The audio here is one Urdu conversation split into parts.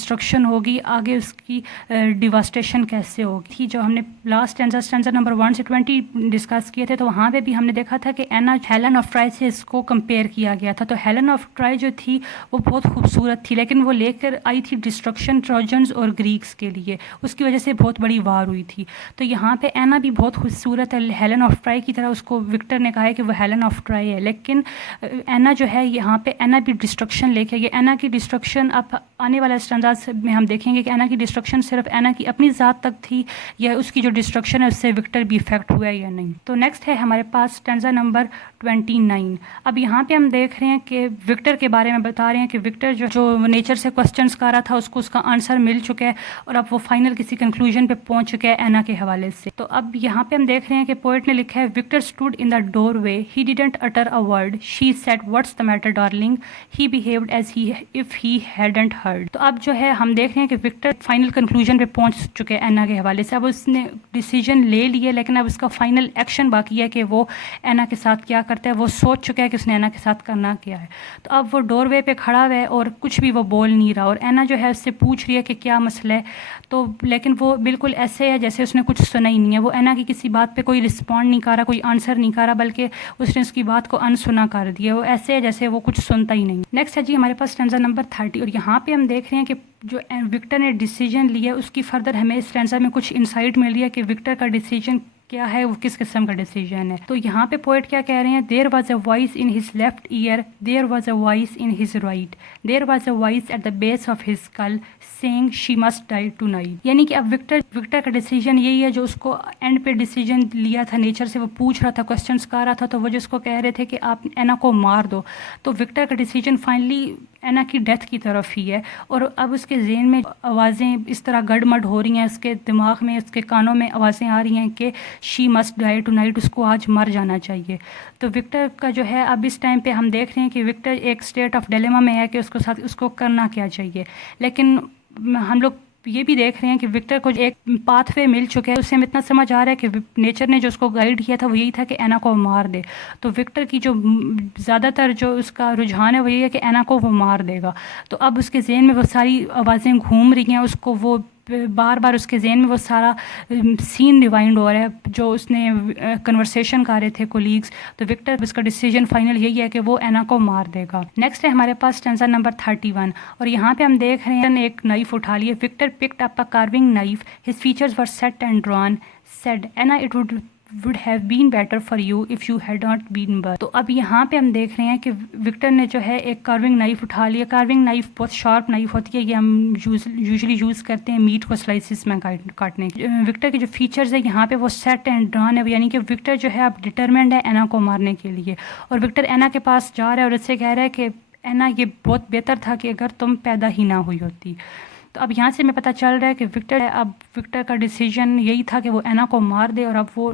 ڈسٹرکشن ہوگی آگے اس کی ڈیواسٹیشن کیسے ہوگی. جو ہم نے لاسٹ اسٹینزا نمبر 1 سے 20 ڈسکس کیے تھے تو وہاں پہ بھی ہم نے دیکھا تھا کہ اینا ہیلن آف ٹرائی سے اس کو کمپیئر کیا گیا تھا. تو ہیلن آف ٹرائی جو تھی وہ بہت خوبصورت تھی لیکن وہ لے کر آئی تھی ڈسٹرکشن ٹروجنز اور گریکس کے لیے, اس کی وجہ سے بہت بڑی وار ہوئی تھی. تو یہاں پہ اینا بھی بہت خوبصورت ہے ہیلن آف ٹرائی کی طرح, اس کو وکٹر نے کہا ہے کہ وہ ہیلن آف ٹرائی ہے, لیکن اینا جو ہے یہاں پہ اینا بھی ڈسٹرکشن لے کے گیا. اینا کی ڈسٹرکشن اب آنے والا اسٹینزاز میں ہم دیکھیں گے کہ اینا کی ڈسٹرکشن صرف اینا کی اپنی ذات تک تھی یا اس کی جو ڈسٹرکشن ہے اس سے وکٹر بھی افیکٹ ہوا ہے یا نہیں. تو نیکسٹ ہے ہمارے پاس اسٹینزا نمبر 29. اب یہاں پہ ہم دیکھ رہے ہیں کہ وکٹر کے بارے میں بتا رہے ہیں کہ وکٹر جو نیچر سے کوسچنس کر رہا تھا اس کو اس کا آنسر مل چکا ہے اور اب وہ فائنل کسی کنکلوژن پہ پہنچ چکا ہے اینا کے حوالے سے. تو اب یہاں پہ ہم دیکھ رہے ہیں کہ پوئٹ نے لکھا ہے Victor stood in the doorway, he didn't utter a word, she said what's the matter darling, he behaved as if he hadn't heard. تو اب جو ہے ہم دیکھ رہے ہیں کہ وکٹر فائنل کنکلوژن پہ پہنچ چکے ہیں اینا کے حوالے سے. اب اس نے ڈیسیجن لے لیے لیکن اب اس کا فائنل ایکشن باقی ہے کہ وہ اینا کے ساتھ کیا کرتا ہے. وہ سوچ چکا ہے کہ اس نے اینا کے ساتھ کرنا کیا ہے. تو اب وہ ڈور وے پہ کھڑا ہوا ہے اور کچھ بھی وہ بول نہیں رہا, اور اینا جو ہے اس سے پوچھ رہی ہے کہ کیا مسئلہ ہے. تو لیکن وہ بالکل ایسے ہے جیسے اس نے کچھ سنا ہی نہیں ہے. وہ اینا کی کسی بات پہ کوئی رسپونڈ نہیں کر رہا, کوئی آنسر نہیں کر رہا, بلکہ اس نے اس کی بات کو انسنا کر دیا. وہ ایسے ہے جیسے وہ کچھ سنتا ہی نہیں. نیکسٹ ہے جی ہمارے پاس اسٹینزا نمبر 30, اور یہاں پہ ہم دیکھ رہے ہیں کہ جو وکٹر نے ڈیسیجن لیا اس کی فردر ہمیں اس اسٹینزا میں کچھ انسائٹ مل رہی ہے کہ وکٹر کا ڈیسیجن کیا ہے, وہ کس قسم کا ڈیسیجن ہے. تو یہاں پہ پوئٹ کیا کہہ رہے ہیں, there was a voice in his left ear, there was a voice in his right, there was a voice at the base of his skull saying she must die tonight. یعنی کہ اب وکٹر کا ڈیسیجن یہی ہے جو اس کو اینڈ پہ ڈیسیجن لیا تھا نیچر سے. وہ پوچھ رہا تھا, کوسچنس کر رہا تھا, تو وہ جو اس کو کہہ رہے تھے کہ آپ اینا کو مار دو. تو وکٹر کا ڈیسیجن فائنلی اینا کی ڈیتھ کی طرف ہی ہے. اور اب اس کے ذہن میں آوازیں اس طرح گڑ مڈ ہو رہی ہیں, اس کے دماغ میں اس کے کانوں میں آوازیں آ رہی ہیں کہ she must die tonight, اس کو آج مر جانا چاہیے. تو وکٹر کا جو ہے اب اس ٹائم پہ ہم دیکھ رہے ہیں کہ وکٹر ایک اسٹیٹ آف ڈیلیما میں ہے کہ اس کو کرنا کیا چاہیے. لیکن ہم لوگ یہ بھی دیکھ رہے ہیں کہ وکٹر کو ایک پاتھ وے مل چکا ہے. اس سے ہمیں اتنا سمجھ آ رہا ہے کہ نیچر نے جو اس کو گائیڈ کیا تھا وہ یہی تھا کہ اینا کو مار دے. تو وکٹر کی جو زیادہ تر جو اس کا رجحان ہے وہ یہ ہے کہ اینا کو وہ مار دے گا. تو اب اس کے ذہن میں وہ ساری آوازیں گھوم رہی ہیں, اس کو وہ بار بار اس کے ذہن میں وہ سارا سین ریوائنڈ ہو رہا ہے جو اس نے کنورسیشن کر رہے تھے کولیگس. تو وکٹر اس کا ڈیسیجن فائنل یہی ہے کہ وہ اینا کو مار دے گا. نیکسٹ ہے ہمارے پاس اسٹینزا نمبر 31, اور یہاں پہ ہم دیکھ رہے ہیں ایک نائف اٹھا لیے. Victor picked up a carving knife, his features were set and drawn, said Anna it would have been better for you if you had not been burned. تو اب یہاں پہ ہم دیکھ رہے ہیں کہ وکٹر نے جو ہے ایک کارونگ نائف اٹھا لیا. کارونگ نائف بہت شارپ نائف ہوتی ہے, یہ ہم یوزلی یوز کرتے ہیں میٹ کو سلائسز میں کاٹنے. وکٹر کے جو فیچرز ہیں یہاں پہ وہ سیٹ اینڈ ڈران ہے, یعنی کہ وکٹر جو ہے اب ڈٹرمنڈ ہے اینا کو مارنے کے لیے. اور وکٹر اینا کے پاس جا رہا ہے اور اس سے کہہ رہا ہے کہ اینا یہ بہت بہتر تھا کہ اگر تم پیدا ہی نہ ہوئی ہوتی. تو اب یہاں سے ہمیں پتہ چل رہا ہے کہ وکٹر کا ڈیسیجن یہی تھا کہ وہ اینا کو مار دے, اور اب وہ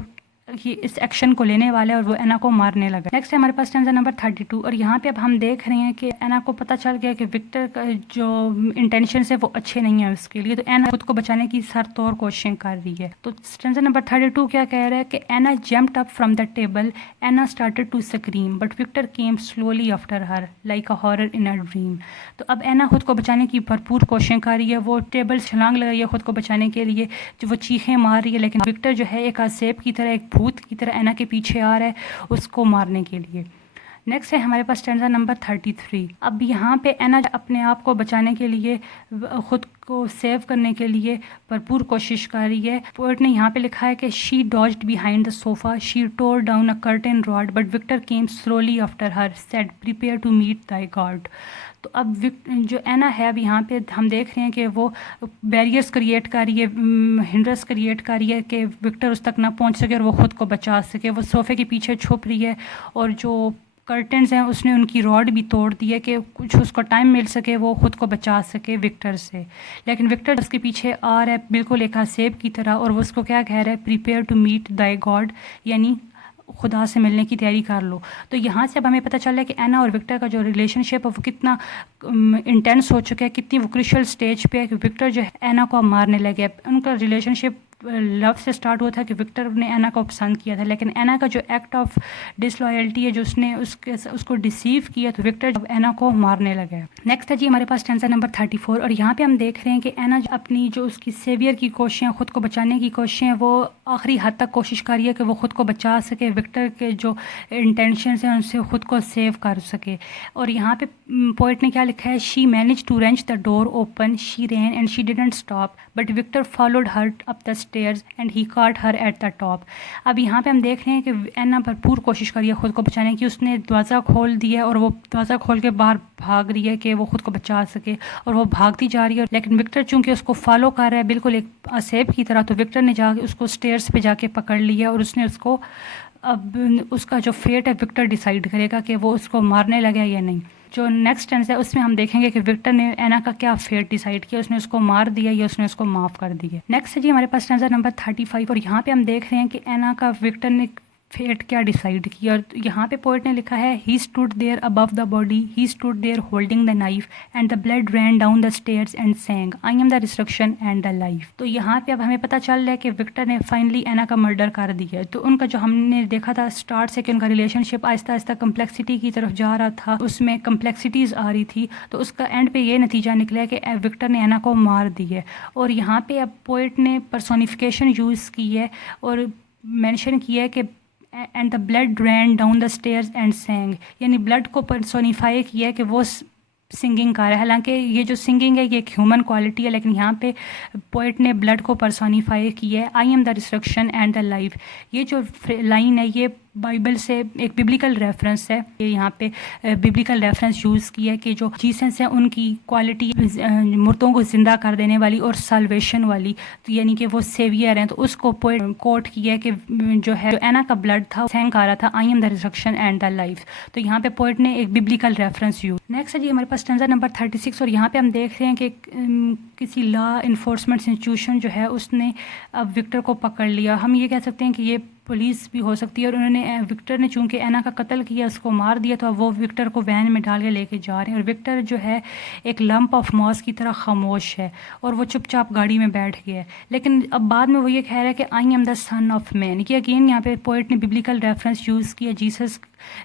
اس ایکشن کو لینے والا ہے اور وہ اینا کو مارنے لگا. نیکسٹ ہے ہمارے پاس اسٹینزا نمبر 32, اور یہاں پہ اب ہم دیکھ رہے ہیں کہ اینا کو پتہ چل گیا کہ وکٹر کا جو انٹینشنز ہے وہ اچھے نہیں ہیں اس کے لیے. تو اینا خود کو بچانے کی سر توڑ کوششیں کر رہی ہے. تو اسٹینزا نمبر 32 کیا کہہ رہا ہے کہ Anna jumped up from the table, Anna started to scream, but Victor came slowly after her like a horror in a dream. تو اب اینا خود کو بچانے کی بھرپور کوششیں کر رہی ہے. وہ ٹیبل چھلانگ لگائی ہے خود کو بچانے کے لیے, جو وہ چیخیں مار رہی ہے, لیکن وکٹر جو ہے ایک عذاب کی طرح, ایک بھوت کی طرح اینا کے پیچھے آ رہا ہے اس کو مارنے کے لیے. نیکسٹ ہے ہمارے پاس اسٹینزا نمبر 33. اب یہاں پہ اینا اپنے آپ کو بچانے کے لیے, خود کو سیو کرنے کے لیے بھرپور کوشش کر رہی ہے. پوئٹ نے یہاں پہ لکھا ہے کہ she dodged behind the sofa, she tore down a curtain rod, but Victor came slowly after her, said prepare to meet thy God. تو اب جو اینا ہے اب یہاں پہ ہم دیکھ رہے ہیں کہ وہ بیریئرس کریٹ کر رہی ہے, ہنڈرس کریٹ کر رہی ہے کہ وکٹر اس تک نہ پہنچ سکے اور وہ خود کو بچا سکے. وہ صوفے کے پیچھے چھپ رہی ہے, اور جو کرٹنز ہیں اس نے ان کی راڈ بھی توڑ دی ہے کہ کچھ اس کو ٹائم مل سکے, وہ خود کو بچا سکے وکٹر سے. لیکن وکٹر اس کے پیچھے آ رہا ہے بالکل ایک عذاب کی طرح, اور وہ اس کو کیا کہہ رہا ہے, پریپیئر ٹو میٹ دائی گاڈ, یعنی خدا سے ملنے کی تیاری کر لو. تو یہاں سے اب ہمیں پتہ چل رہا ہے کہ اینا اور وکٹر کا جو ریلیشن شپ ہے وہ کتنا انٹینس ہو چکا ہے, کتنی وہ کریشل سٹیج پہ ہے کہ وکٹر جو ہے اینا کو اب مارنے لگے. ان کا ریلیشن شپ لو سے سٹارٹ ہوا تھا کہ وکٹر نے اینا کو پسند کیا تھا، لیکن اینا کا جو ایکٹ آف ڈسلویلٹی ہے جو اس نے اس کو ڈیسیو کیا تو وکٹر اینا کو مارنے لگا ہے۔ نیکسٹ ہے جی ہمارے پاس اسٹینزا نمبر 34، اور یہاں پہ ہم دیکھ رہے ہیں کہ اینا اپنی جو اس کی سیویئر کی کوششیں، خود کو بچانے کی کوششیں، وہ آخری حد تک کوشش کر رہی ہے کہ وہ خود کو بچا سکے، وکٹر کے جو انٹینشنز ہیں ان سے خود کو سیو کر سکے۔ اور یہاں پہ پوئٹ نے کیا لکھا ہے، she manage to wrench the door open, she ran and she didn't stop but Victor followed her up the stairs and he caught her at the top. اب یہاں پہ ہم دیکھ رہے ہیں کہ اینا بھرپور کوشش کر رہی ہے خود کو بچانے کی، اس نے دروازہ کھول دیا اور وہ دروازہ کھول کے باہر بھاگ رہی ہے کہ وہ خود کو بچا سکے، اور وہ بھاگتی جا رہی ہے، لیکن وکٹر چونکہ اس کو فالو کر رہا ہے بالکل ایک اسیب کی طرح، تو وکٹر نے جا کے اس کو اسٹیئرز پہ جا کے پکڑ لیا، اور اس نے اس کو، اب اس کا جو فیٹ ہے وکٹر ڈیسائیڈ کرے گا کہ وہ اس کو مارنے لگا یا نہیں۔ جو نیکسٹ ٹینس ہے اس میں ہم دیکھیں گے کہ وکٹر نے اینا کا کیا فیٹ ڈیسائیڈ کیا، اس نے اس کو مار دیا یا اس نے اس کو معاف کر دیا۔ نیکسٹ ہے جی ہمارے پاس ٹینزا نمبر 35، اور یہاں پہ ہم دیکھ رہے ہیں کہ اینا کا وکٹر نے فیٹ کیا ڈیسائیڈ کیا، اور یہاں پہ پوئٹ نے لکھا ہے he stood there above the body, he stood there holding the knife and the blood ran down the stairs and sang I am the resurrection and the life. تو یہاں پہ اب ہمیں پتہ چل رہا ہے کہ وکٹر نے فائنلی اینا کا مرڈر کر دیا ہے۔ تو ان کا جو ہم نے دیکھا تھا اسٹارٹ سے کہ ان کا ریلیشن شپ آہستہ آہستہ کمپلیکسٹی کی طرف جا رہا تھا، اس میں کمپلیکسٹیز آ رہی تھی، تو اس کا اینڈ پہ یہ نتیجہ نکلا ہے کہ وکٹر نے اینا کو مار دی ہے۔ اور یہاں پہ اب پوئٹ نے پرسونیفیکیشن یوز کی ہے اور مینشن کیا ہے کہ and the blood ran down the stairs and sang, یعنی بلڈ کو پرسونیفائی کیا ہے کہ وہ سنگنگ کر رہا ہے، حالانکہ یہ جو سنگنگ ہے یہ ایک ہیومن کوالٹی ہے، لیکن یہاں پہ پوئٹ نے بلڈ کو پرسونیفائی کیا ہے، I am the resurrection and the life. یہ جو لائن ہے یہ بائبل سے ایک بیبلیکل ریفرنس ہے، یہ یہاں پہ بیبلیکل ریفرنس یوز کیا ہے کہ جو جیسس ہیں ان کی کوالٹی مردوں کو زندہ کر دینے والی اور سالویشن والی، تو یعنی کہ وہ سیویئر ہیں، تو اس کو پوئٹ کوٹ کیا ہے کہ جو ہے جو اینا کا بلڈ تھا سینک آ رہا تھا، آئی am the resurrection and the life. تو یہاں پہ پوئٹ نے ایک بیبلیکل ریفرنس یوز۔ نیکسٹ ہے جی ہمارے پاس اسٹینزا نمبر 36، اور یہاں پہ ہم دیکھ رہے ہیں کہ کسی لا انفورسمنٹ انسٹیٹیوشن جو ہے اس نے اب وکٹر کو پکڑ لیا۔ ہم یہ کہہ سکتے ہیں کہ یہ پولیس بھی ہو سکتی ہے، اور انہوں نے وکٹر نے چونکہ اینا کا قتل کیا، اس کو مار دیا، تو اب وہ وکٹر کو وین میں ڈال کے لے کے جا رہے ہیں، اور وکٹر جو ہے ایک لمپ آف ماس کی طرح خاموش ہے اور وہ چپ چاپ گاڑی میں بیٹھ گیا ہے، لیکن اب بعد میں وہ یہ کہہ رہا ہے کہ I am the son of مین۔ یہ اگین یہاں پہ پوئٹ نے بیبلیکل ریفرنس یوز کیا، جیسس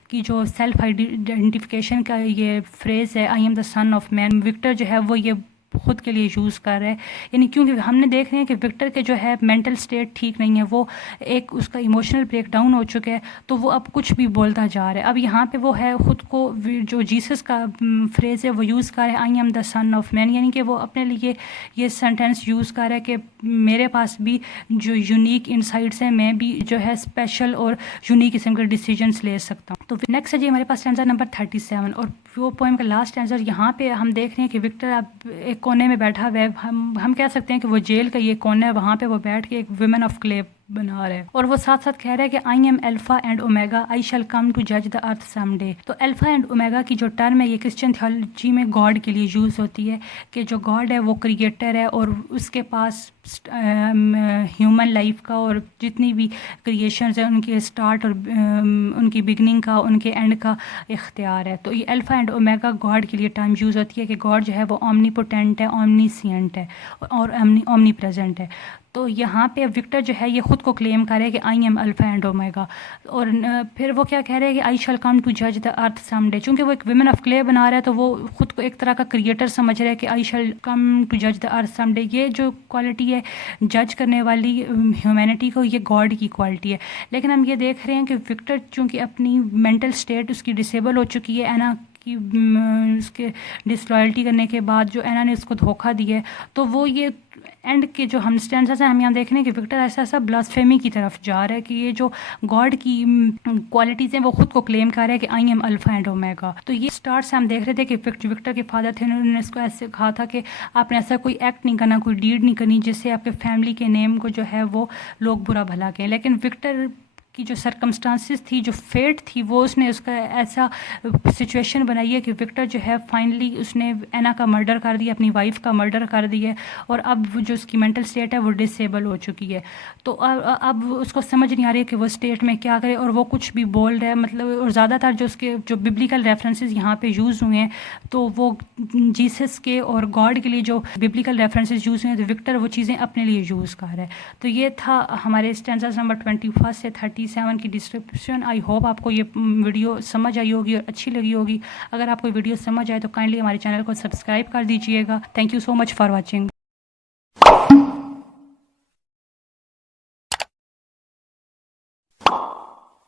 کی جو سیلف آئیڈینٹیفیکیشن کا یہ فریز ہے I am the son of man, Victor جو ہے وہ یہ خود کے لیے یوز کر رہے ہیں، یعنی کیونکہ ہم نے دیکھ رہے ہیں کہ وکٹر کے جو ہے مینٹل سٹیٹ ٹھیک نہیں ہے، وہ ایک اس کا ایموشنل بریک ڈاؤن ہو چکا ہے، تو وہ اب کچھ بھی بولتا جا رہا ہے۔ اب یہاں پہ وہ ہے خود کو جو جیسس کا فریز ہے وہ یوز کر رہے ہیں آئی ایم دا سن آف مین، یعنی کہ وہ اپنے لیے یہ سینٹینس یوز کر رہا ہے کہ میرے پاس بھی جو یونیک انسائٹس ہیں، میں بھی جو ہے اسپیشل اور یونیک قسم کے ڈیسیجنس لے سکتا ہوں۔ تو نیکسٹ ہے جی ہمارے پاس اسٹینزا نمبر 37، اور وہ پوئم کا لاسٹ اسٹینزا۔ یہاں پہ ہم دیکھ رہے ہیں کہ وکٹر اب ایک کونے میں بیٹھا ہوا ہے، ہم کہہ سکتے ہیں کہ وہ جیل کا یہ کونا ہے، وہاں پہ وہ بیٹھ کے ایک ویمن آف کلے بنا رہا ہے، اور وہ ساتھ ساتھ کہہ رہا ہے کہ I am alpha and omega, I shall come to جج دا ارتھ سم ڈے۔ تو الفا اینڈ اومیگا کی جو ٹرم ہے یہ کرسچن تھیولوجی میں گاڈ کے لیے یوز ہوتی ہے کہ جو گاڈ ہے وہ کریٹر ہے، اور اس کے پاس ہیومن لائف کا اور جتنی بھی کریشنز ہیں ان کے اسٹارٹ اور ان کی بگننگ کا، ان کے اینڈ کا اختیار ہے۔ تو یہ الفا اینڈ اومیگا گاڈ کے لیے ٹرم یوز ہوتی ہے کہ گاڈ جو ہے وہ اومنی پوٹینٹ ہے، اومنی سینٹ ہے اور اومنی پریزنٹ ہے۔ تو یہاں پہ وکٹر جو ہے یہ خود کو کلیم کر رہے ہیں کہ I am alpha and omega, اور پھر وہ کیا کہہ رہے ہیں کہ آئی شیل کم ٹو جج دا ارتھ سم ڈے، چونکہ وہ ایک ویمن آف کلے بنا رہا ہے تو وہ خود کو ایک طرح کا کریٹر سمجھ رہا ہے کہ آئی شیل کم ٹو جج دا ارتھ سم ڈے۔ یہ جو کوالٹی ہے جج کرنے والی ہیومینٹی کو، یہ گاڈ کی کوالٹی ہے، لیکن ہم یہ دیکھ رہے ہیں کہ وکٹر چونکہ اپنی مینٹل سٹیٹ اس کی ڈسیبل ہو چکی ہے، اینا کی اس کے ڈسلوائلٹی کرنے کے بعد جو اینا نے اس کو دھوکہ دیا ہے، تو وہ یہ اینڈ کے جو ہم اسٹینزاز ہیں ہم یہاں دیکھ رہے ہیں کہ وکٹر ایسا ایسا بلاسفیمی کی طرف جا رہا ہے کہ یہ جو گاڈ کی کوالٹیز ہیں وہ خود کو کلیم کر رہا ہے کہ I am alpha and omega. تو یہ اسٹارٹ سے ہم دیکھ رہے تھے کہ وکٹر کے فادر تھے، انہوں نے اس کو ایسے کہا تھا کہ آپ نے ایسا کوئی ایکٹ نہیں کرنا، کوئی ڈیڈ نہیں کرنی جس سے آپ کے فیملی کے نیم کو جو ہے وہ لوگ برا بھلا کہیں، لیکن وکٹر کی جو سرکمسٹانسز تھی، جو فیٹ تھی، وہ اس نے اس کا ایسا سچویشن بنائی ہے کہ وکٹر جو ہے فائنلی اس نے اینا کا مرڈر کر دیا، اپنی وائف کا مرڈر کر دیا ہے، اور اب وہ جو اس کی مینٹل اسٹیٹ ہے وہ ڈسیبل ہو چکی ہے. تو اب اس کو سمجھ نہیں آ رہی ہے کہ وہ اسٹیٹ میں کیا کرے، اور وہ کچھ بھی بول رہا ہے مطلب. اور زیادہ تر جو اس کے جو ببلیکل ریفرنسز یہاں پہ یوز ہوئے ہیں تو وہ جیسس کے اور گاڈ کے لیے جو ببلیکل ریفرنسز یوز ہوئے ہیں، تو وکٹر وہ چیزیں اپنے لیے یوز کر رہا ہے. تو یہ تھا ہمارے اسٹینزاز نمبر 21 سے 37 کی ڈسکرپشن. آئی ہوپ آپ کو یہ ویڈیو سمجھ آئی ہوگی اور اچھی لگی ہوگی. اگر آپ کو ویڈیو سمجھ آئے تو کائنڈلی ہمارے چینل کو سبسکرائب کر دیجیے گا. Thank you so much for watching.